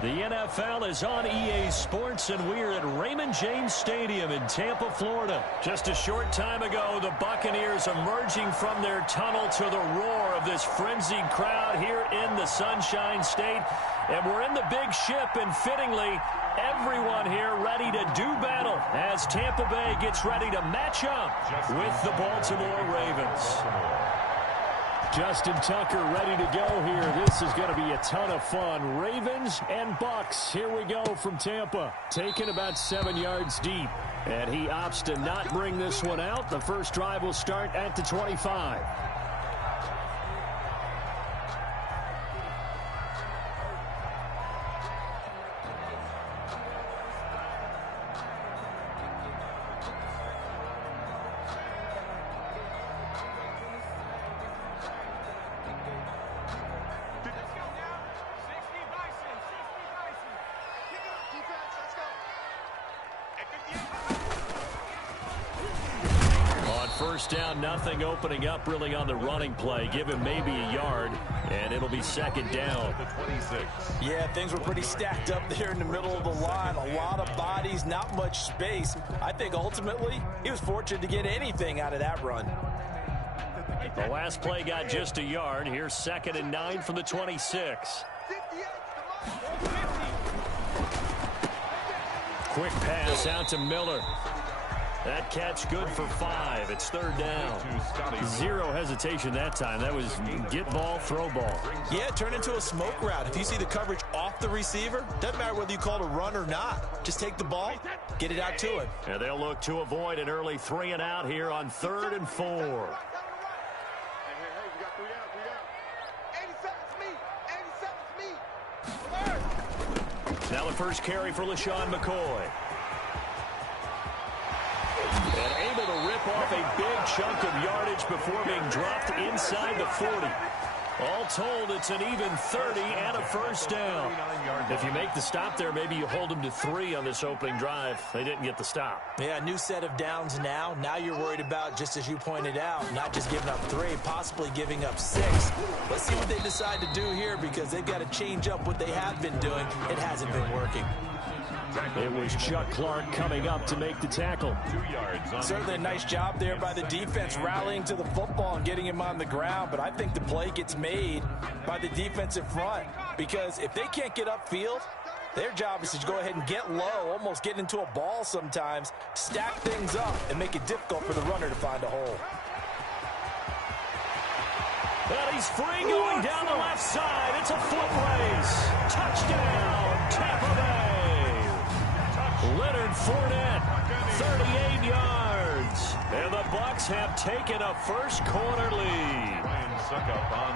The NFL is on EA Sports, and we're at Raymond James Stadium in Tampa, Florida. Just a short time ago, the Buccaneers emerging from their tunnel to the roar of this frenzied crowd here in the Sunshine State. And we're in the big ship, and fittingly, everyone here ready to do battle as Tampa Bay gets ready to match up with the Baltimore Ravens. Justin Tucker ready to go here. This is going to be a ton of fun. Ravens and Bucks. Here we go from Tampa. Taken about 7 yards deep. And he opts to not bring this one out. The first drive will start at the 25. First down, nothing opening up really on the running play. Give him maybe a yard, and it'll be second down. Yeah, things were pretty stacked up there in the middle of the line. A lot of bodies, not much space. I think ultimately he was fortunate to get anything out of that run. The last play got just a yard. Here's 2nd and 9 from the 26. Quick pass out to Miller. That catch good for 5. It's 3rd down. Zero hesitation that time. That was get ball, throw ball. Yeah, it turned into a smoke route. If you see the coverage off the receiver, doesn't matter whether you call it a run or not. Just take the ball, get it out to him. And they'll look to avoid an early 3 and out here on 3rd and 4. Now the first carry for LaShawn McCoy. And able to rip off a big chunk of yardage before being dropped inside the 40. All told, it's an even 30 and a first down. If you make the stop there, maybe you hold them to 3 on this opening drive. They didn't get the stop. Yeah, new set of downs now. Now you're worried about, just as you pointed out, not just giving up 3, possibly giving up 6. Let's see what they decide to do here, because they've got to change up what they have been doing. It hasn't been working. It was Chuck Clark coming up to make the tackle. 2 yards. Certainly a nice job there by the defense rallying to the football and getting him on the ground, but I think the play gets made by the defensive front, because if they can't get upfield, their job is to go ahead and get low, almost get into a ball sometimes, stack things up, and make it difficult for the runner to find a hole. And he's free going down the left side. It's a foot race. Touchdown, Tampa Bay. Leonard Fournette, 38 yards. And the Bucks have taken a first quarter lead.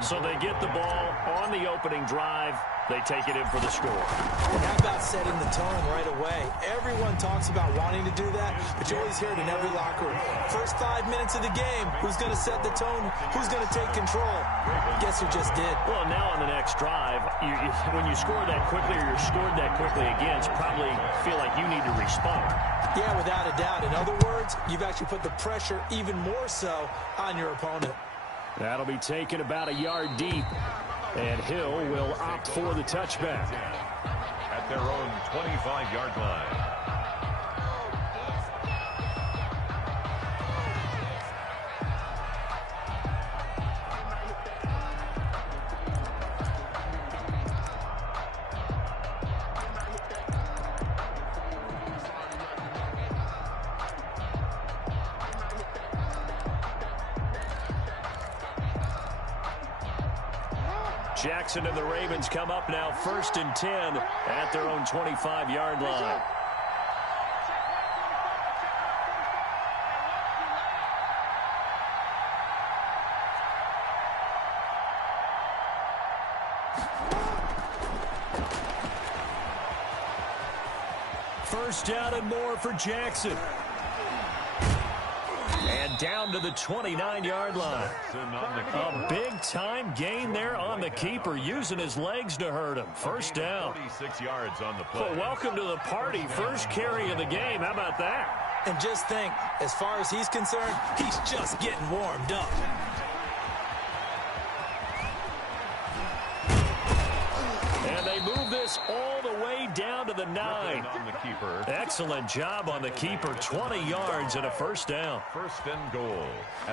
So they get the ball on the opening drive. They take it in for the score. How about setting the tone right away? Everyone talks about wanting to do that, but you always hear it in every locker room. First 5 minutes of the game, who's going to set the tone? Who's going to take control? Guess who just did? Well, now on the next drive, when you score that quickly or you're scored that quickly against, probably feel like you need to respond. Yeah, without a doubt. In other words, you've actually put the pressure even more so on your opponent. That'll be taken about a yard deep. And Hill will opt for the touchback. At their own 25-yard line. Jackson and the Ravens come up now 1st and 10 at their own 25-yard line. First down and more for Jackson. And down to the 29-yard line. A big-time gain there on the keeper, using his legs to hurt him. First down. 46 yards on the play. Well, welcome to the party. First carry of the game. How about that? And just think, as far as he's concerned, he's just getting warmed up. And they move this all the way down to the 9. On the keeper. Excellent job on the keeper. 20 yards and a first down. First and goal.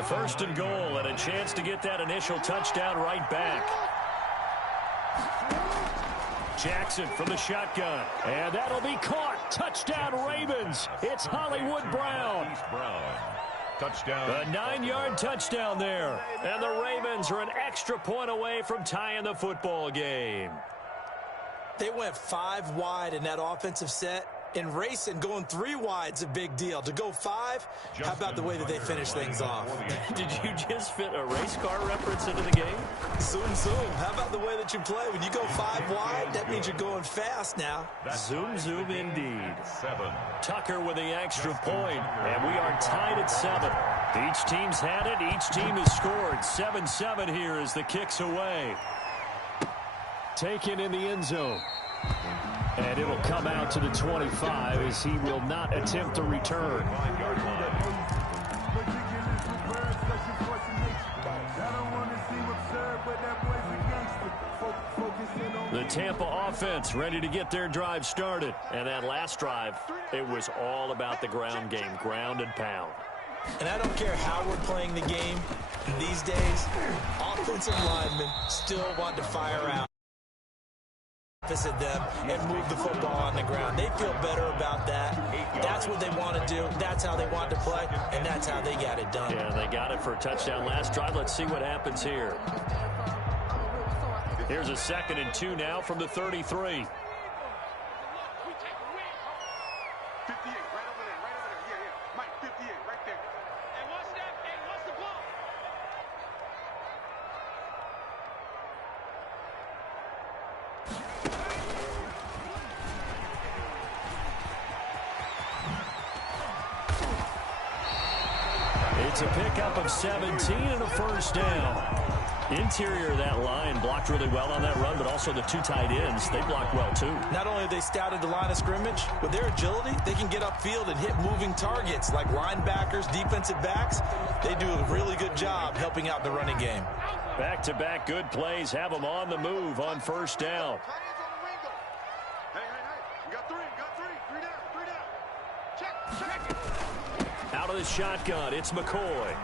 First and goal, and a chance to get that initial touchdown right back. Jackson from the shotgun, and that'll be caught. Touchdown Ravens. It's Hollywood Brown. Touchdown. A 9-yard touchdown there. And the Ravens are an extra point away from tying the football game. They went 5 wide in that offensive set. In racing, going 3 wide's a big deal. To go 5, how about the way that they finish things off? Did you just fit a race car reference into the game? Zoom, zoom. How about the way that you play? When you go 5 wide, that means you're going fast now. Zoom, zoom indeed. 7. Tucker with the extra point, and we are tied at 7. Each team's had it. Each team has scored. 7-7 here as the kick's away. Taken in the end zone. And it'll come out to the 25 as he will not attempt to return. The Tampa offense ready to get their drive started. And that last drive, it was all about the ground game, ground and pound. And I don't care how we're playing the game these days, offensive linemen still want to fire out opposite them and move the football on the ground. They feel better about that. That's what they want to do. That's how they want to play, and that's how they got it done. Yeah, they got it for a touchdown last drive. Let's see what happens here. Here's a 2nd and 2 now from the 33. It's a pickup of 17 and a first down. Interior of that line blocked really well on that run, but also the 2 tight ends, they blocked well too. Not only have they scouted the line of scrimmage, with their agility, they can get upfield and hit moving targets like linebackers, defensive backs. They do a really good job helping out the running game. Back-to-back good plays have them on the move on first down. Out of the shotgun, it's McCoy.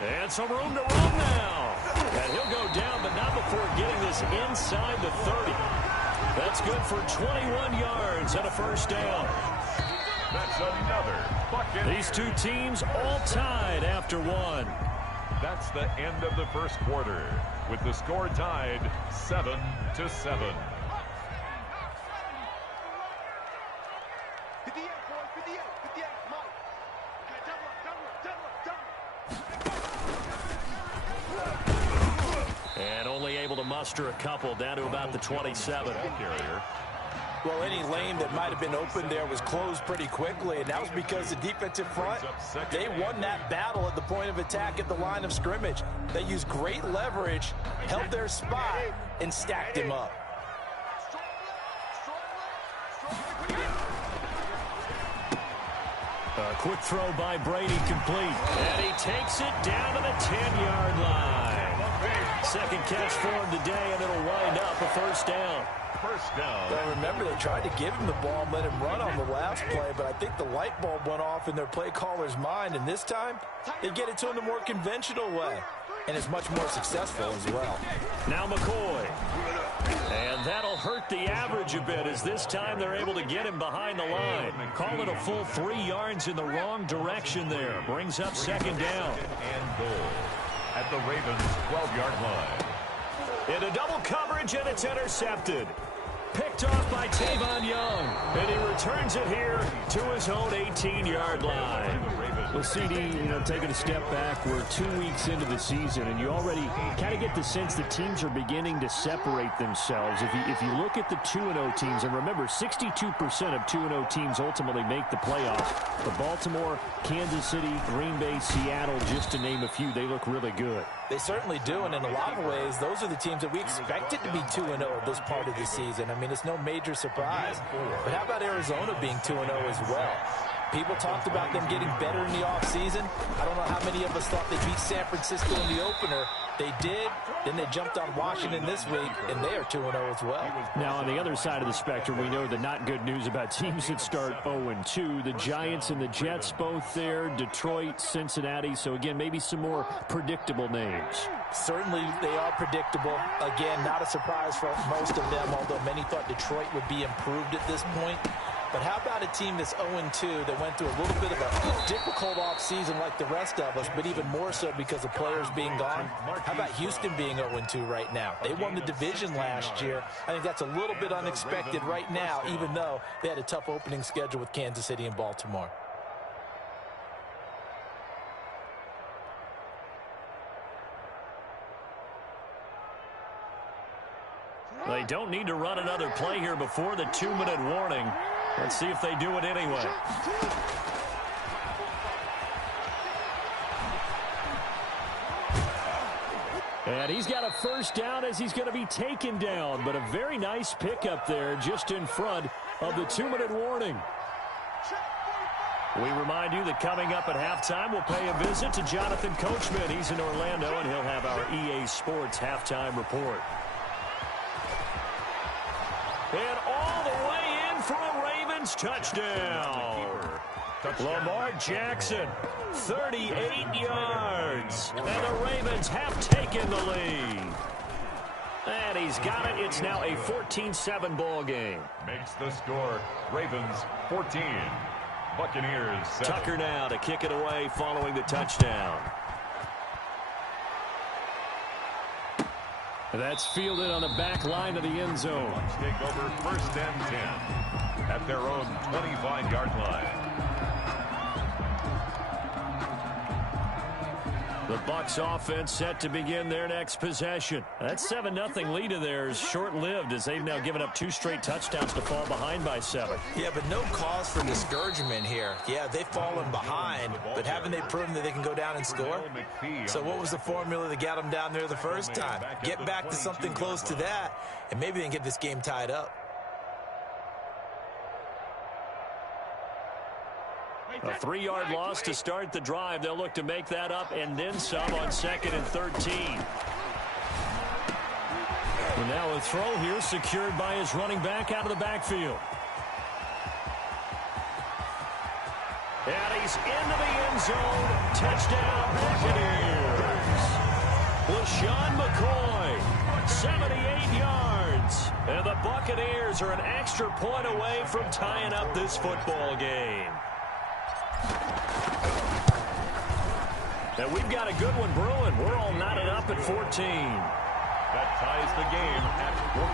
And some room to run now. And he'll go down, but not before getting this inside the 30. That's good for 21 yards and a first down. That's another bucket. These two teams all tied after 1. That's the end of the first quarter, with the score tied 7-7. And only able to muster a couple down to about the 27. Well, any lane that might have been open there was closed pretty quickly, and that was because the defensive front, they won that battle at the point of attack at the line of scrimmage. They used great leverage, held their spot, and stacked him up. A quick throw by Brady complete. And he takes it down to the 10-yard line. Second catch for him today, and it'll wind up a first down. First down. Well, remember, they tried to give him the ball and let him run on the last play, but I think the light bulb went off in their play caller's mind, and this time they get it to him the more conventional way, and it's much more successful as well. Now McCoy. And that'll hurt the average a bit, as this time they're able to get him behind the line. Call it a full 3 yards in the wrong direction there. Brings up second down. And goal at the Ravens' 12-yard line. Into double coverage, and it's intercepted. Picked off by Tavon Young. And he returns it here to his own 18-yard line. Well, CD, taking a step back, we're 2 weeks into the season, and you already kind of get the sense that teams are beginning to separate themselves. If you look at the 2-0 teams, and remember, 62% of 2-0 teams ultimately make the playoffs. But Baltimore, Kansas City, Green Bay, Seattle, just to name a few, they look really good. They certainly do, and in a lot of ways, those are the teams that we expected to be 2-0 at this part of the season. I mean, it's no major surprise. But how about Arizona being 2-0 as well? People talked about them getting better in the offseason. I don't know how many of us thought they'd beat San Francisco in the opener, They did, then they jumped on Washington this week, and they are 2-0 as well. Now, on the other side of the spectrum, we know the not good news about teams that start 0-2. The Giants and the Jets both there, Detroit, Cincinnati. So, again, maybe some more predictable names. Certainly, they are predictable. Again, not a surprise for most of them, although many thought Detroit would be improved at this point. But how about a team that's 0-2 that went through a little bit of a difficult offseason like the rest of us, but even more so because of players being gone? How about Houston being 0-2 right now? They won the division last year. I think that's a little bit unexpected right now, even though they had a tough opening schedule with Kansas City and Baltimore. They don't need to run another play here before the 2-minute warning. Let's see if they do it anyway. And he's got a first down as he's going to be taken down. But a very nice pickup there just in front of the 2-minute warning. We remind you that coming up at halftime, we'll pay a visit to Jonathan Coachman. He's in Orlando, and he'll have our EA Sports halftime report. And all the way in for a Ravens touchdown. Lamar Jackson, 38 yards. And the Ravens have taken the lead. And he's got it. It's now a 14-7 ball game. Makes the score Ravens 14. Buccaneers 7. Tucker now to kick it away following the touchdown. That's fielded on the back line of the end zone. Take over 1st and 10 at their own 25-yard line. The Bucs offense set to begin their next possession. That 7-0 lead of theirs short-lived as they've now given up 2 straight touchdowns to fall behind by 7. Yeah, but no cause for discouragement here. Yeah, they've fallen behind, but haven't they proven that they can go down and score? So what was the formula that got them down there the first time? Get back to something close to that, and maybe they can get this game tied up. A 3-yard loss to start the drive. They'll look to make that up and then some on 2nd and 13. And now a throw here secured by his running back out of the backfield. And he's into the end zone. Touchdown Buccaneers. LaShawn McCoy, 78 yards. And the Buccaneers are an extra point away from tying up this football game. And we've got a good one brewing. We're all knotted up at 14. That ties the game at 14.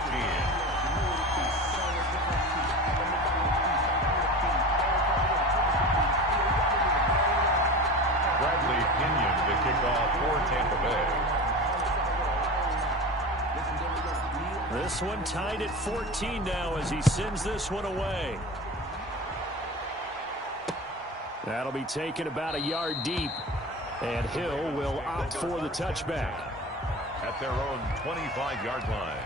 Bradley Pinion to kick off for Tampa Bay. This one tied at 14 now as he sends this one away. That'll be taken about a yard deep. And Hill will opt for the touchback. At their own 25-yard line.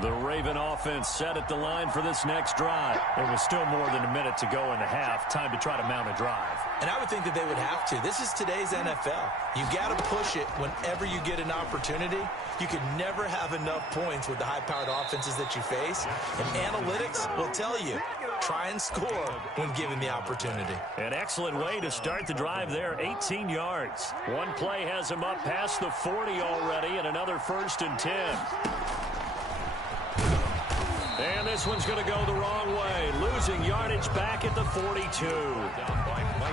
The Raven offense set at the line for this next drive. There was still more than a minute to go in the half. Time to try to mount a drive. And I would think that they would have to. This is today's NFL. You got to push it whenever you get an opportunity. You can never have enough points with the high-powered offenses that you face. And analytics will tell you, try and score when given the opportunity. An excellent way to start the drive there, 18 yards. One play has him up past the 40 already, and another 1st and 10. And this one's going to go the wrong way, losing yardage back at the 42.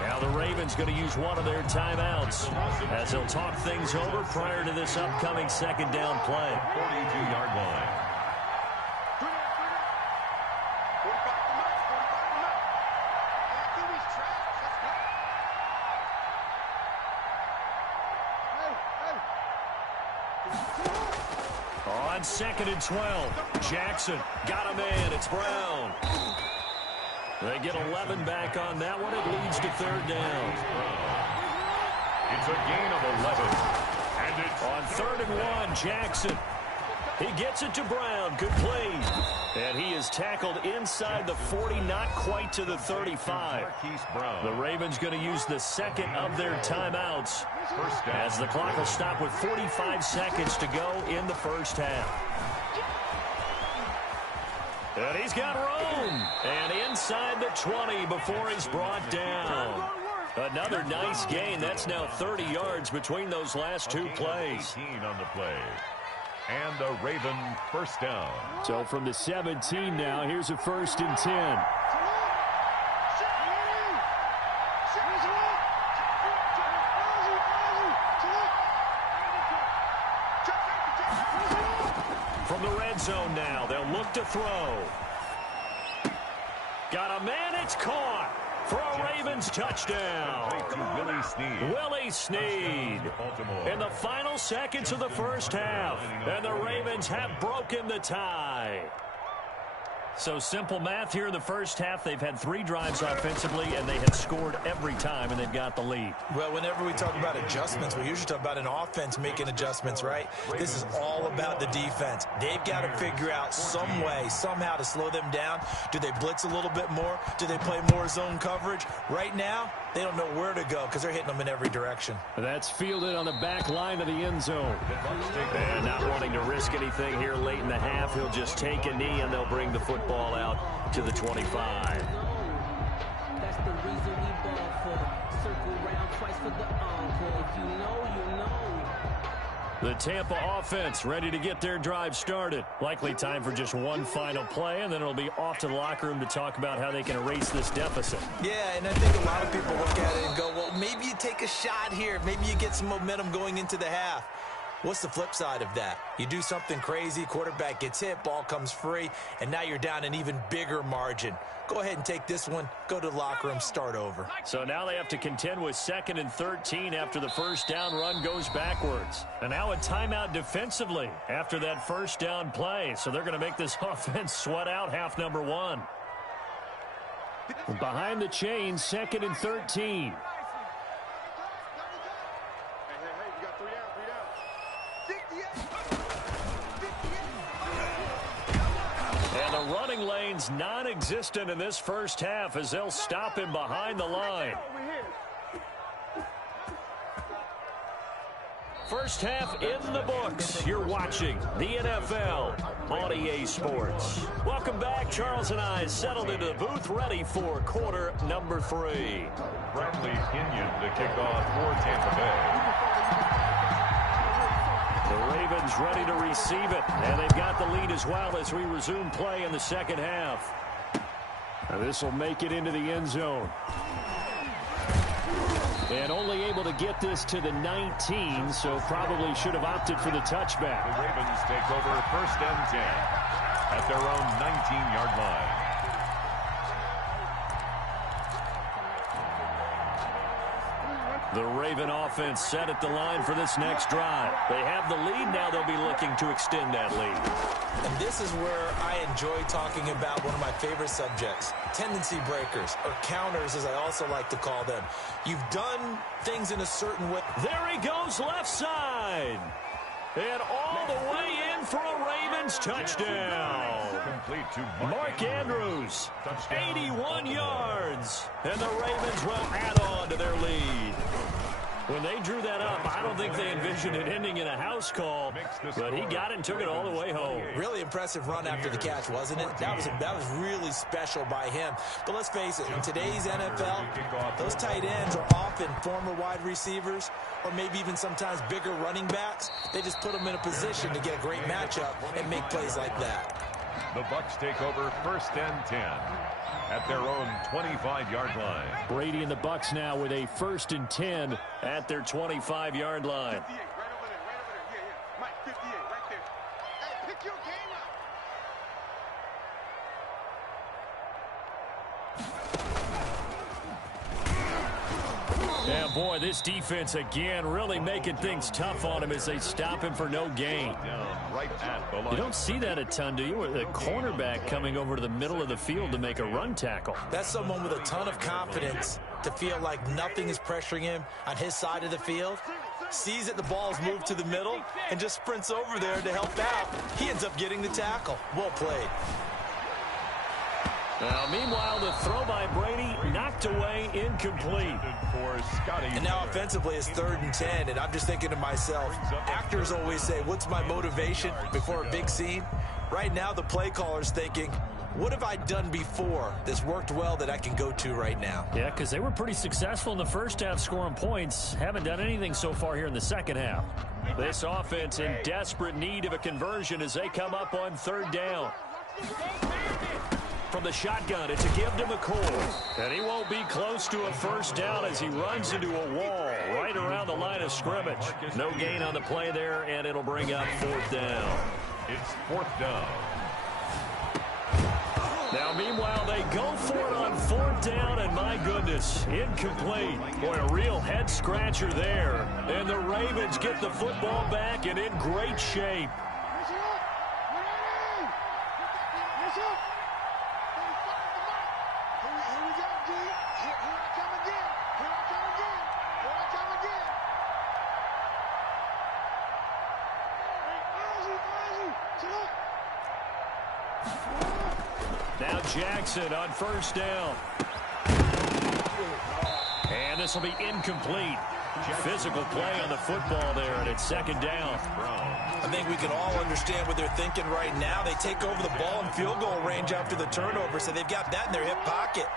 Now the Ravens going to use one of their timeouts as they'll talk things over prior to this upcoming 2nd down play. 42-yard line. On 2nd and 12, Jackson got him in. It's Brown. They get 11 back on that one. It leads to 3rd down. It's a gain of 11. And it's on 3rd and 1, Jackson. He gets it to Brown. Good play. And he is tackled inside the 40, not quite to the 35. The Ravens going to use the second of their timeouts as the clock will stop with 45 seconds to go in the first half. And he's got room. And inside the 20 before he's brought down. Another nice gain. That's now 30 yards between those last two plays. 18 on the play. And a Raven first down. So from the 17 now, here's a 1st and 10. From the red zone now, they'll look to throw. Got a man, it's caught for a Ravens touchdown. Willie Snead in the final seconds of the first half. And the Ravens have broken the tie. So simple math here in the first half. They've had 3 drives offensively, and they have scored every time, and they've got the lead. Well, whenever we talk about adjustments, we usually talk about an offense making adjustments, right? This is all about the defense. They've got to figure out some way, somehow to slow them down. Do they blitz a little bit more? Do they play more zone coverage? Right now, they don't know where to go because they're hitting them in every direction. That's fielded on the back line of the end zone. And not wanting to risk anything here late in the half, he'll just take a knee, and they'll bring the football out to the 25. That's the reason we ball for. Circle round twice for the encore. If you know, you know. The Tampa offense ready to get their drive started. Likely time for just one final play, and then it'll be off to the locker room to talk about how they can erase this deficit. Yeah, and I think a lot of people look at it and go, well, maybe you take a shot here. Maybe you get some momentum going into the half. What's the flip side of that? You do something crazy, quarterback gets hit, ball comes free, and now you're down an even bigger margin. Go ahead and take this one, go to the locker room, start over. So now they have to contend with 2nd and 13 after the first down run goes backwards. And now a timeout defensively after that first down play. So they're going to make this offense sweat out half number 1. Behind the chains, 2nd and 13. And the running lane's non-existent in this first half as they'll stop him behind the line. First half in the books. You're watching the NFL on EA Sports. Welcome back. Charles and I settled into the booth ready for quarter number 3. Bradley Kenyon to kick off for Tampa Bay. The Ravens ready to receive it, and they've got the lead as well as we resume play in the second half. This will make it into the end zone. And only able to get this to the 19, so probably should have opted for the touchback. The Ravens take over 1st and 10 at their own 19-yard line. The Raven offense set at the line for this next drive. They have the lead. Now they'll be looking to extend that lead. And this is where I enjoy talking about one of my favorite subjects, tendency breakers, or counters as I also like to call them. You've done things in a certain way. There he goes left side. And all the way in for a Ravens touchdown. Complete to Mark Andrews, 81 yards. And the Ravens will add on to their lead. When they drew that up, I don't think they envisioned it ending in a house call, but he got it and took it all the way home. Really impressive run after the catch, wasn't it? That was really special by him. But let's face it, in today's NFL, those tight ends are often former wide receivers or maybe even sometimes bigger running backs. They just put them in a position to get a great matchup and make plays like that. The Bucs take over 1st and 10 at their own 25-yard line. Brady and the Bucs now with a 1st and 10 at their 25-yard line. 58, right over there, yeah. Mike, 58, right there. Hey, pick your game up. Yeah, boy, this defense again really making things tough on him as they stop him for no gain. Right at the line. You don't see that a ton, do you? With a cornerback coming over to the middle of the field to make a run tackle. That's someone with a ton of confidence to feel like nothing is pressuring him on his side of the field. sees that the ball's moved to the middle, and just sprints over there to help out. He ends up getting the tackle. Well played. Now, meanwhile, the throw by Brady knocked away, incomplete. And now offensively it's 3rd and 10, and I'm just thinking to myself, actors always say, what's my motivation before a big scene? Right now the play caller's thinking, what have I done before that's worked well that I can go to right now? Yeah, because they were pretty successful in the first half scoring points. Haven't done anything so far here in the second half. This offense in desperate need of a conversion as they come up on 3rd down. From the shotgun, it's a give to McCoy. And he won't be close to a first down as he runs into a wall right around the line of scrimmage. No gain on the play there, and it'll bring up 4th down. It's 4th down. Now, meanwhile, they go for it on 4th down, and my goodness, incomplete. Boy, a real head-scratcher there. And the Ravens get the football back and in great shape. Now Jackson on 1st down. And this will be incomplete. Physical play on the football there, and it's 2nd down. I think we can all understand what they're thinking right now. They take over the ball in field goal range after the turnover, so they've got that in their hip pocket.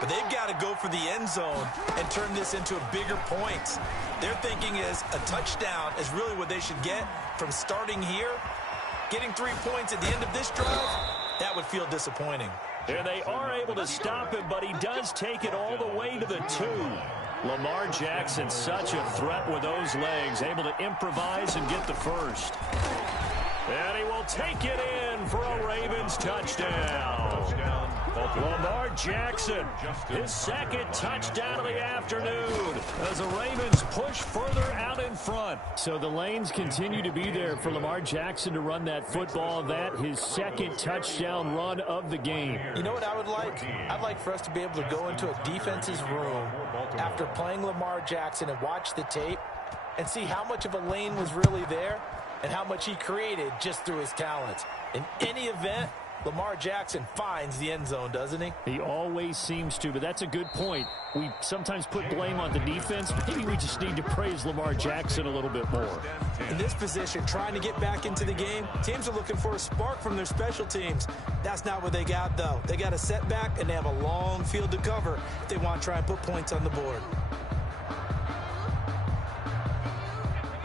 But they've got to go for the end zone and turn this into a bigger points. Their thinking is a touchdown is really what they should get from starting here. Getting 3 points at the end of this drive, that would feel disappointing. And they are able to stop him, but he does take it all the way to the 2. Lamar Jackson, such a threat with those legs, able to improvise and get the first. And he will take it in for a Ravens touchdown. Lamar Jackson, his 2nd touchdown of the afternoon as the Ravens push further out in front. So the lanes continue to be there for Lamar Jackson to run that football. That his 2nd touchdown run of the game. You know what I would like? I'd like for us to be able to go into a defense's room after playing Lamar Jackson and watch the tape and see how much of a lane was really there and how much he created just through his talents. In any event, Lamar Jackson finds the end zone, doesn't he? He always seems to, but that's a good point. We sometimes put blame on the defense. Maybe we just need to praise Lamar Jackson a little bit more. In this position, trying to get back into the game, teams are looking for a spark from their special teams. That's not what they got, though. They got a setback, and they have a long field to cover if they want to try and put points on the board.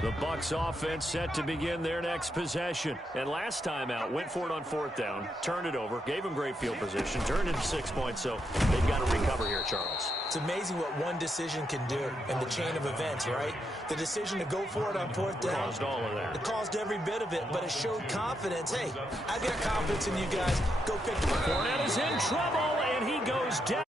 The Bucs offense set to begin their next possession. And last time out, went for it on 4th down, turned it over, gave them great field position, turned into 6 points, so they've got to recover here, Charles. It's amazing what one decision can do in the chain of events, right? The decision to go for it on 4th down. Caused all of that. It caused every bit of it, but it showed confidence. Hey, I've got confidence in you guys. Go pick the ball. Fournette is in trouble, and he goes down.